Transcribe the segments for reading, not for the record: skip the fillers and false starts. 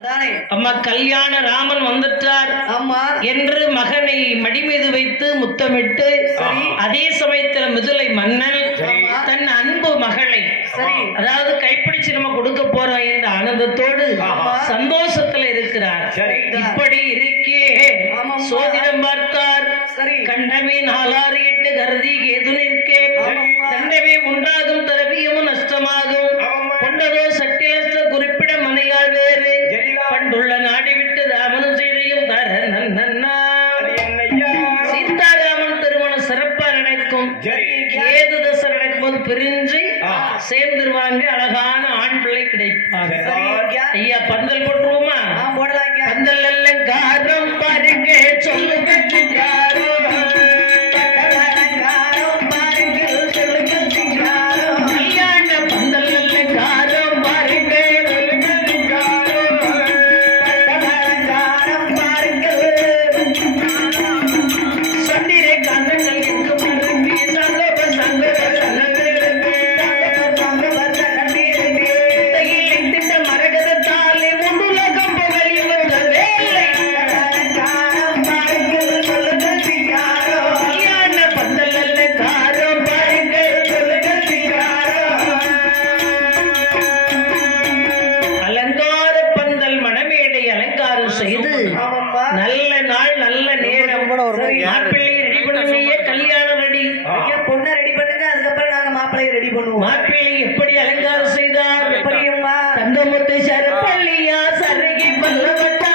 அம்மா கல்யாண ராமன் வந்துட்டார் அம்மா என்று மகனை மடி மீது வைத்து முத்தமிட்டு, அதே சமயத்தில் மிதுலை மன்னன் தன் அன்பு மகளை அதாவது கைப்பிடிச்சு நம்ம கொடுக்க போறோம் என்ற ஆனந்தத்தோடு சந்தோஷத்துல இருக்கிறார். இப்படி இருக்கே சோதிடம் பார்த்தார். கண்டமே 4-8 கருதி கேது நிற்கே தண்டமே உண்டாகும் தரவியமும் நஷ்டமாகும் கொண்டதோ சட்டிலஸ்த குறிப்பிட மனையால் வேறு பண்டுள்ள நாடி விட்டு ராமனும் செய்தையும் தர சீதாராமன் திருமணம் சிறப்பா நடக்கும். கேது தசை நடக்கும்போது பிரிஞ்சு சேர்ந்துருவாங்க. அழகான ஆண் பிள்ளை கிடைப்பாங்க. ஐயா பந்தல் போட்டுருவோமா? பந்தல் எல்லாம் காரம் பாருங்க சொல்லுங்க நல்ல நாள் நல்ல நேரம். மாப்பிள்ளையை ரெடி பண்ணுவீங்க, கல்யாணம் ரெடி, பொண்ணை ரெடி பண்ணுங்க. அதுக்கப்புறம் நாங்க மாப்பிள்ளையை ரெடி பண்ணுவோம். மாப்பிள்ளை எப்படி அலங்காரம் செய்தார்? எப்படியுமா தங்கமுத்து சரப்பள்ளியா சருகி பல்லவட்டா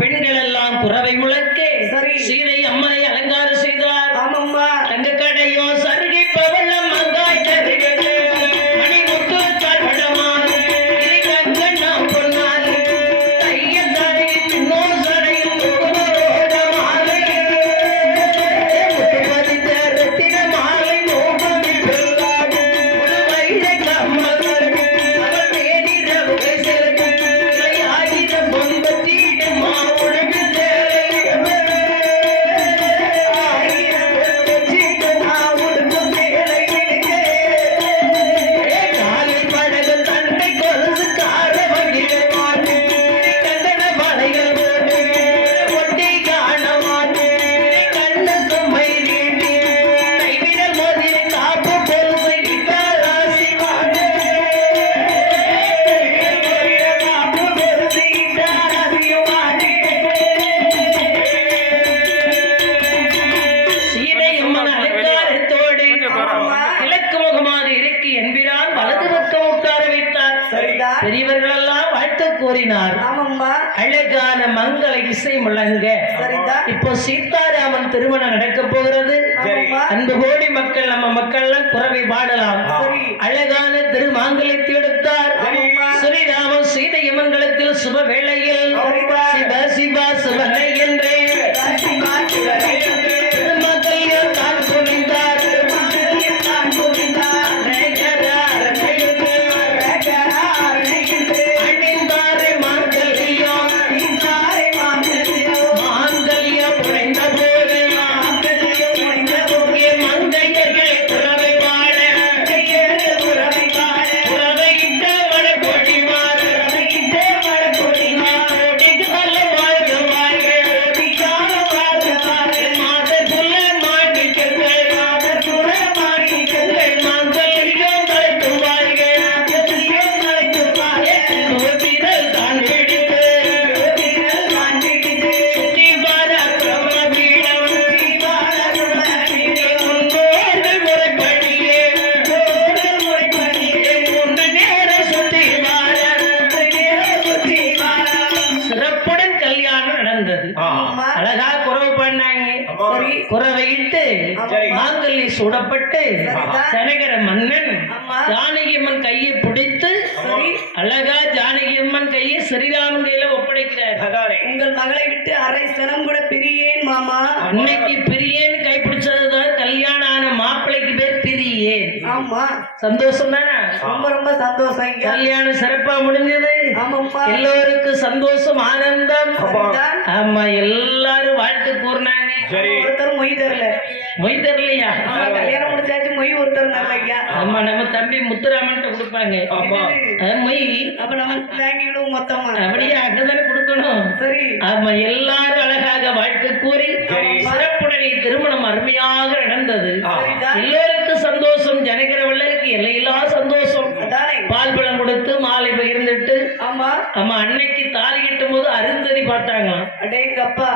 பெண்கள் எல்லாம் புறவை முழக்க சீதை அம்மனை அலங்காரம் செய்தார். தங்க கடையோ சருகை பவளம் மங்காய் தருகிறது மணி முத்து கல்படமான இதை கங்கண்ணா பொன்னார் தையல் தாடையில் பின்னோ சடையில் முகமரோட மாலை முத்து பதித்த ரத்தின மாலை மோகமில் பெருகாது ஒரு வைர கம்மல் அவள் மேனிரவுகை செலுத்து ஆயிரம் பொன்பத்தி பெரியவர்கள் எல்லாம் வாழ்த்து கூறினார். அழகான மங்கள இசை முழங்க இப்போ சீதாராமன் திருமணம் நடக்க போகிறது. அன்பு கோடி மக்கள் நம்ம மக்கள் எல்லாம் குறவை பாடலாம். அழகான திருமாங்கலத்தை எடுத்தார் ஸ்ரீராமன் சீதை மங்கலத்தில் சுப வேளையில் சிவ சிவா சிவனை என்றே புறவை சூடப்பட்டு சரிதான். ஜனகர மன்னன் ஆமா. ஜானகி அம்மன் கையை பிடித்து சரி. அழகா ஜானகி அம்மன் கையை ஸ்ரீராமன் கையில ஒப்படைக்கிறார். அதானே. உங்கள் மகளை விட்டு அரை சனம் கூட பிரியேன் மாமா. அன்னைக்கு பிரியேன்னு கைப்பிடிச்சதுதான் கல்யாணம் ஆன மாப்பிள்ளைக்கு பேர் பிரியேன். ஆமா, சந்தோஷம் தானே? ரொம்ப ரொம்ப சந்தோஷம் ஐயா. கல்யாணம் சிறப்பா முடிஞ்சது. ஆமாப்பா. எல்லோருக்கும் சந்தோஷம் ஆனந்தம். சரிதான். ஆமா, எல்லாரும் வாழ்த்து கூறினாங்க. சரி. ஒருத்தர் மொய் தரல. மொய் தரலையா? ஆமா, கல்யாணம் முடிச்சாச்சு, மொய் ஒருத்தர் நல்ல ஐயா. ஆமா, நம்ம தம்பி முத்துராமன் கொடுப்பாங்க. ஆமா. அது மொய் அப்ப நம்ம வாங்கிவிடுவோம் மொத்தமா. அப்படியே அங்கதானே கொடுக்கணும். சரி. ஆமா, எல்லாரும் அழகாக வாழ்த்து கூறி சரி. சிறப்புடனே திருமணம் அருமையாக நடந்தது. சரிதான். எல்லோருக்கும் சந்தோஷம். ஜனகிற வள்ளலுக்கு எல்லையில்லா சந்தோஷம். அதானே. பால் பழம் கொடுத்து மாலை பகிர்ந்துட்டு ஆமா. ஆமா, அன்னைக்கு தாலி கட்டும் போது அருந்ததி பார்த்தாங்களாம். அடேங்கப்பா.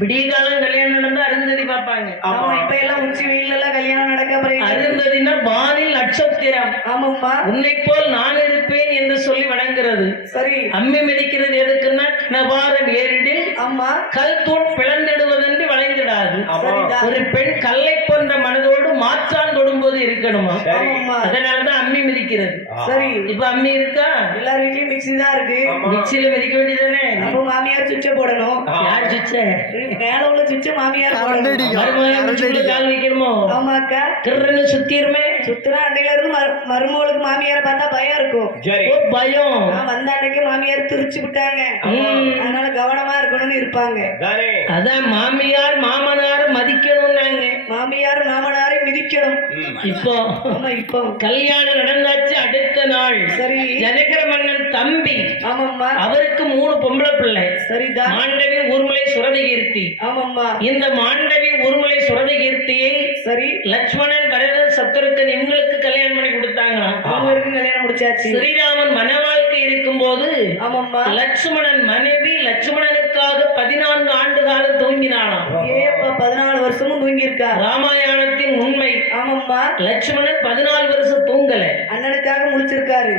விடிய காலம் கல்யாணம் நடந்தா அருந்ததி பார்ப்பாங்க. ஆமா, இப்ப எல்லாம் உச்சி வெயில்ல எல்லாம் கல்யாணம் நடக்க போறீங்க. அருந்ததினா வானில் நட்சத்திரம். ஆமாப்பா. உன்னை போல் நான் இருப்பேன் என்று சொல்லி வணங்குறது. சரி. அம்மி மிதிக்கிறது எதுக்குன்னா கிணபாரம் ஏறிடில் ஆமா. கல் தூண் பிளந்திடுவதென்று வளைந்திடாது. சரிதான். ஒரு பெண் கல்லை போன்ற மனதோடு மாற்றான் தொடும்போது இருக்கணுமா? ஆமாம்மா. அதனாலதான் அம்மி மிதிக்கிறது. சரி. இப்ப அம்மி இருக்கா? எல்லார் வீட்லயும் மிக்ஸி தான் இருக்கு. மிக்சியில மிதிக்க வேண்டியதானே? அப்போ மாமியார் சுவிட்ச போடணும். யார் சுவிட்ச? மேல உள்ள சுவிட்ச மாமியார் போடணும். மருமகன் சுவிட்சுல கால் வைக்கணுமோ? ஆமாக்கா. கிருன்னு சுத்திருமே. சுத்துறா அண்டையில இருந்து மருமகளுக்கு மாமியாரை பார்த்தா பயம் இருக்கும். சரி. ஓ, பயம். வந்த அன்னைக்கு மாமியார் திருச்சு விட்டாங்க, அதனால கவனமா இருக்கணும்னு இருப்பாங்க. அதானே. அதான் மாமியார் மாமனார் மதிக்கணும்னாங்க. மாமியார் மாமனாரை மிதிக்கணும். இப்போ ஆமா, இப்போ கல்யாணம் நடந்தாச்சு. அடுத்த நாள் சரி. ஜனகர மன்னன் தம்பி, ஆமாம்மா. அவருக்கு 3 பொம்பளை பிள்ளை. சரிதான். மாண்டவி, ஊர்மலை, சுரதகீர்த்தி. ஆமாம்மா. இந்த மாண்டவி, ஊர்மலை, சுரதகீர்த்தியை சரி. லட்சுமணன், பரதன், சத்ருக்கன் இவங்களுக்கு கல்யாணம் பண்ணி கொடுத்தாங்களாம். அவங்களுக்கு கல்யாணம் முடிச்சாச்சு. ஸ்ரீராமன் மன வாழ்க்கை இருக்கும் போது ஆமாம்மா. லட்சுமணன் மனைவி லட்சுமணனுக்காக 14 ஆண்டு காலம் தூங்கினானாம். ஏப்பா 14 வருஷமும் தூங்கி இருக்கா. ராமாயணத்தின் உண்மை. ஆமாம்மா. லட்சுமணன் 14 வருஷம் தூங்கல. அண்ணனுக்காக முடிச்சிருக்காரு.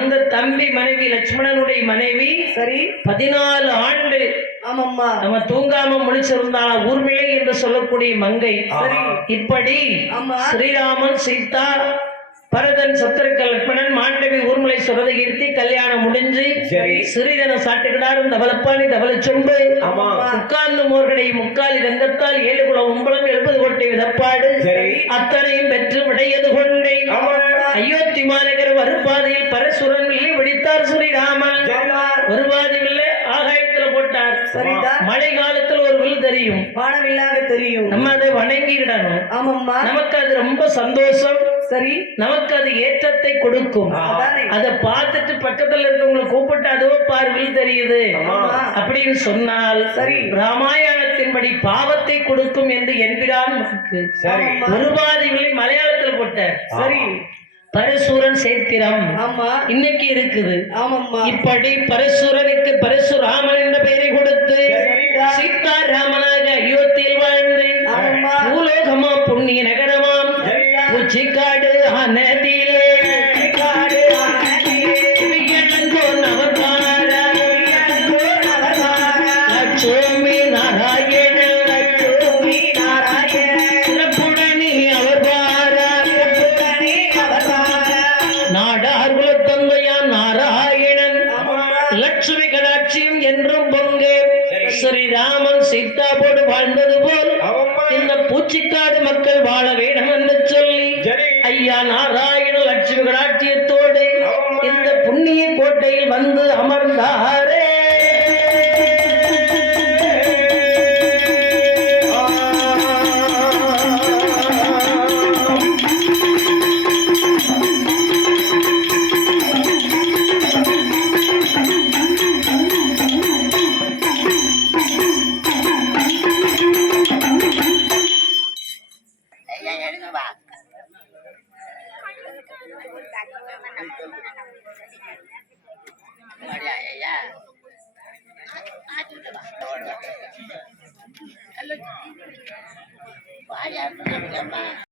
அந்த தம்பி மனைவி லட்சுமணனுடைய மனைவி சரி. 14 ஆண்டு ஆமாம்மா. நம்ம தூங்காம முடிச்சிருந்தாளா ஊர்மிளை என்று சொல்லக்கூடிய மங்கை. சரி. இப்படி ஆமா. ஸ்ரீராமன், சீதா, பரதன், சத்ருக்க, லட்சுமணன், மாண்டவி, ஊர்மலை, சுரதகீர்த்தி கல்யாணம் முடிஞ்சு சரி. சிறிதன சாட்டுகிறாரும் தவளப்பாணி தவள சொம்பு ஆமா. உட்கார்ந்து மோர்கடை முக்காலி தங்கத்தால் 7 குலம் 9 70 கோட்டை விதப்பாடு சரி. அத்தனையும் பெற்று விடையது கொண்டை ஆமா. அயோத்தி மாநகர் வருபாதையில் பரசுரன் வில்லி வெடித்தார் ஸ்ரீராமன். ஒரு பாதி வில்ல ஆகாயத்துல போட்டார். சரிதான். மழை காலத்துல ஒரு வில் தெரியும், வானவில்லாக தெரியும். நம்ம அதை வணங்கிடணும். ஆமாம்மா. நமக்கு அது ரொம்ப சந்தோஷம். சரி. நமக்கு அது ஏற்றத்தை கொடுக்கும். அதானே. அதை பார்த்துட்டு பக்கத்துல இருக்கவங்களை கூப்பிட்டு அதுவோ பார்வில் தெரியுது ஆமா. அப்படின்னு சொன்னால் சரி. ராமாயணத்தின்படி பாவத்தை கொடுக்கும் என்று என்கிறான் நமக்கு. சரி. ஒரு பாதி விலை மலையாளத்துல போட்ட. சரி. பரசுரன் சேத்திரம் ஆமா. இன்னைக்கு இருக்குது. ஆமாம்மா. இப்படி பரசுரனுக்கு பரசுராமன் என்ற பெயரை கொடுத்து சரிதான். சீதா ராமனாக அயோத்தியில் வாழ்ந்து ஆமாம்மா. பூலோகமா புண்ணிய நகரமாம் சரிதான். உச்சிக்காடு ஆனதிலே காடு ஆனதிலே வியலங்கோன் அவதாரா லட்சுமி நாராயணன் லட்சுமி நாராயணன் சிறப்புடனே அவர் பாரா சிறப்புடனே அவர் வாரா. நாடார் குலத்தந்தையாம் நாராயணன் ஆமாம்மா. லட்சுமி கடாட்சியம் என்றும் பொங்க ஸ்ரீராமன் சீதாவோடு வாழ்ந்தது போல் ஆமாம்மா. இந்த பூச்சிக்காடு மக்கள் வாழ வேண்டும் என்று சொல்லி சரி. ஐயா நாராயண லட்சுமி கடாட்சியத்தோடு ஆமாம்மா. இந்த புண்ணிய கோட்டையில் வந்து அமர்ந்தாரே.